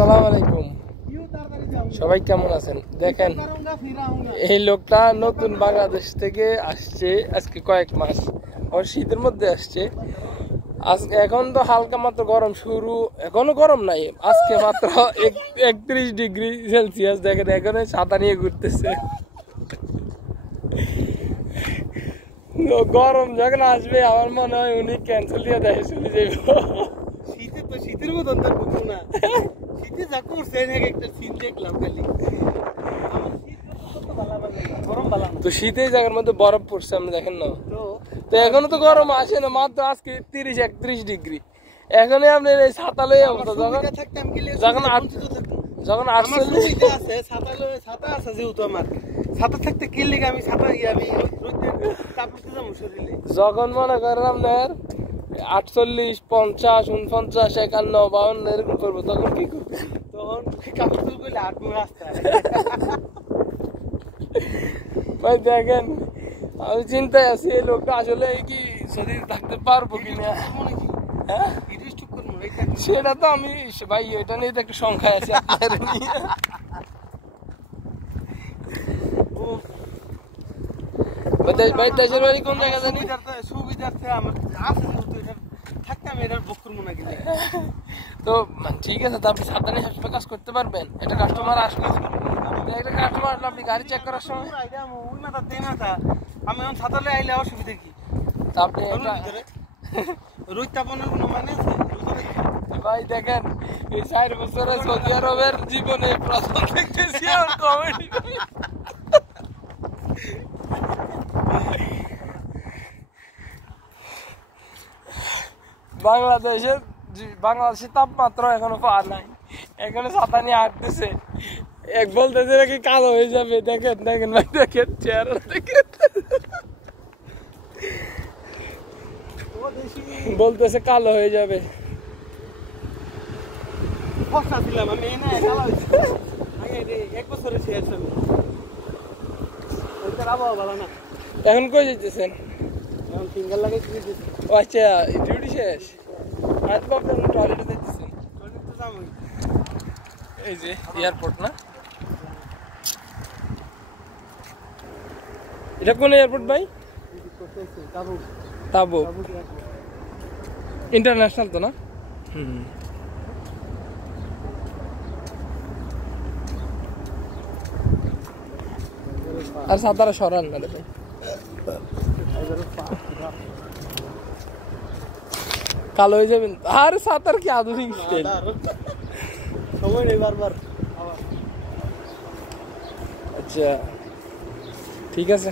আসসালামু আলাইকুম। সবাই কেমন আছেন? দেখেন এই লোকটা নতুন বাংলাদেশ থেকে আসছে, আজকে কয়েক মাস আর শীতের মধ্যে আসছে। আজকে এখন তো হালকা মাত্র গরম শুরু, এখনো গরম নাই, আজকে মাত্র 31 ডিগ্রি সেলসিয়াস। দেখেন এখন ছাতা নিয়ে ঘুরতেছে। গরম যখন আসবে আমার মনে হয় উনি ক্যান্সেল দিয়ে দেয়, চলে যাবে। শীতে তো শীতের মতন তো বুঝো না, শীতে যা করছে একটা সিন দেখলাম খালি। তো শীতের জায়গার মধ্যে বরফ পড়ছে, আপনি দেখেন না? তো এখনো তো গরম আসে না, মাত্র আজকে 30-31 ডিগ্রি। এখনই আপনি এই ছাতা লয়ে অবস্থা। যখন 48 আছে ছাতা আছে, যেহেতু আমার ছাতা থাকতে কি লিগে আমি ছাতা আমি যখন মনে করেন আপনার 48, 50, 49, 51, 52 এরকম করবো, তখন কি করবো? তখন কাপড় করলে আট রাস্তায় ভাই দেখেন, আমি চিন্তায় আছি এই লোকটা আসলে কি যদি থাকতে পারবো কিনা। হ্যাঁ সেটা তো আমি ভাই এটা নিয়ে তো একটা সংখ্যা আছে। ভাই দেশের বাড়ি কোন জায়গা জানি? সুবিধার্থে আমার আছে, থাকতাম এটার বুক করবো না কিনা। তো ঠিক আছে, তো আপনি ছাতা নিয়ে সবসময় কাজ করতে পারবেন? এটা কাস্টমার আসলে, একটা কাস্টমার আসলে আপনি গাড়ি চেক করার সময় আমি এখন ছাতালে আইলে অসুবিধা কি? তা আপনি রোদ তাপনের কোনো মানে আছে? ভাই দেখেন, এই 4 বছরে সৌদি আরবের জীবনে প্রথম দেখতেছি আমার কমেডি। বাংলাদেশের তাপমাত্রা এখনো পাওয়া নাই, এখানে ছাতা নিয়ে হাঁটতেছে। এক বলতেছে নাকি কালো হয়ে যাবে। দেখেন দেখেন ভাই, দেখেন চেহারা দেখেন, বলতেছে কালো হয়ে যাবে। এখন কই যেতেছেন? ও আচ্ছা, ডিউটি শেষ। আজ ভাবলাম টয়লেটে যেতেছেন। এই যে এয়ারপোর্ট না, এটা কোন এয়ারপোর্ট ভাই? তাবুক ইন্টারন্যাশনাল তো না? আর সাতারা সরান না ভাই, কালো হয়ে যাবেন। আর সাঁতার কি আধুনিক স্টাইল? সময় নেই বারবার। আচ্ছা ঠিক আছে।